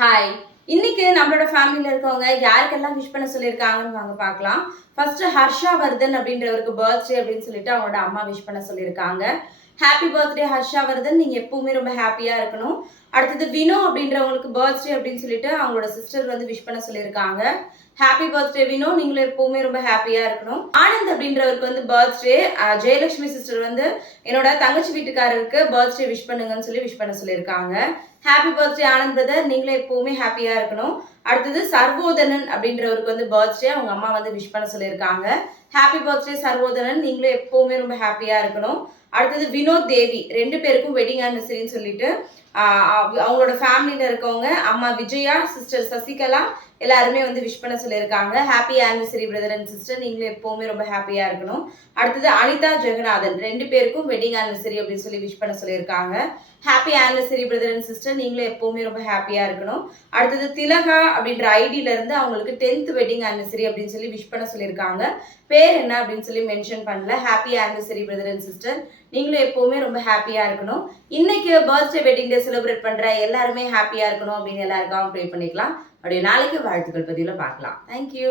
Hi. இன்னைக்கு நம்மளோட ஃபேமிலில இருக்கவங்க யாருக்கெல்லாம் விஷ் பண்ண சொல்லியிருக்காங்கன்னு வாங்க பார்க்கலாம். ஃபர்ஸ்ட் ஹர்ஷாவர்தன் அப்படின்றவருக்கு பர்த்டே அப்படின்னு சொல்லிட்டு அவங்களோட அம்மா விஷ் பண்ண சொல்லியிருக்காங்க. Happy birthday Harshavardhan. நீங்க எப்பவுமே ரொம்ப ஹாப்பியா இருக்கணும். அடுத்தது வினோ அப்படின்றவங்களுக்கு பர்த்டே அப்படின்னு சொல்லிட்டு அவங்களோட சிஸ்டர் வந்து விஷ் பண்ண சொல்லியிருக்காங்க. Happy birthday Vino. நீங்களும் எப்பவுமே ரொம்ப ஹாப்பியா இருக்கணும். ஆனந்த் அப்படின்றவருக்கு வந்து பர்த்டே. ஜெயலட்சுமி சிஸ்டர் வந்து என்னோட தங்கச்சி வீட்டுக்காரருக்கு பர்த்டே விஷ் பண்ணுங்கன்னு சொல்லி விஷ் பண்ண சொல்லியிருக்காங்க. Happy birthday Anand brother. நீங்களும் எப்பவுமே ஹாப்பியா இருக்கணும். அடுத்தது சர்வோதனன் அப்படின்றவருக்கு வந்து பர்த்டே. அவங்க அம்மா வந்து விஷ் பண்ண சொல்லியிருக்காங்க. Happy birthday Sarvodhanan. நீங்களும் எப்பவுமே ரொம்ப ஹாப்பியா இருக்கணும். அடுத்தது வினோத் தேவி. 2 பேருக்கும் வெட்டிங் ஆனிவர்சரின்னு சொல்லிட்டு அவங்களோட ஃபேமிலியில இருக்கவங்க அம்மா விஜயா, சிஸ்டர் சசிகலா எல்லாருமே வந்து விஷ் பண்ண சொல்லியிருக்காங்க. Happy anniversary brother and sister. நீங்களும் எப்பவுமே ரொம்ப ஹாப்பியா இருக்கணும். அடுத்தது அனிதா ஜெகநாதன். 2 பேருக்கும் வெட்டிங் ஆனிவர்சரி அப்படின்னு சொல்லி விஷ் பண்ண சொல்லியிருக்காங்க. Happy anniversary brother and sister. நீங்களும் எப்பவுமே ரொம்ப ஹாப்பியா இருக்கணும். அடுத்தது திலகா அப்படின்ற ஐடியில இருந்து அவங்களுக்கு 10th வெட்டிங் ஆனிவர்சரி அப்படின்னு சொல்லி விஷ் பண்ண சொல்லியிருக்காங்க. பேர் என்ன அப்படின்னு சொல்லி மென்ஷன் பண்ணல. Happy anniversary brother and sister. நீங்களும் எப்பவுமே ரொம்ப ஹாப்பியா இருக்கணும். இன்னைக்கு பர்த்டே வெட்டிங் டே செலிப்ரேட் பண்ற எல்லாருமே ஹாப்பியா இருக்கணும் அப்படின்னு எல்லாருக்காகவும் ப்ரே பண்ணிக்கலாம். அப்படியே நாளைக்கு வாழ்த்துக்கள் பதிவில் பார்க்கலாம். தேங்க்யூ.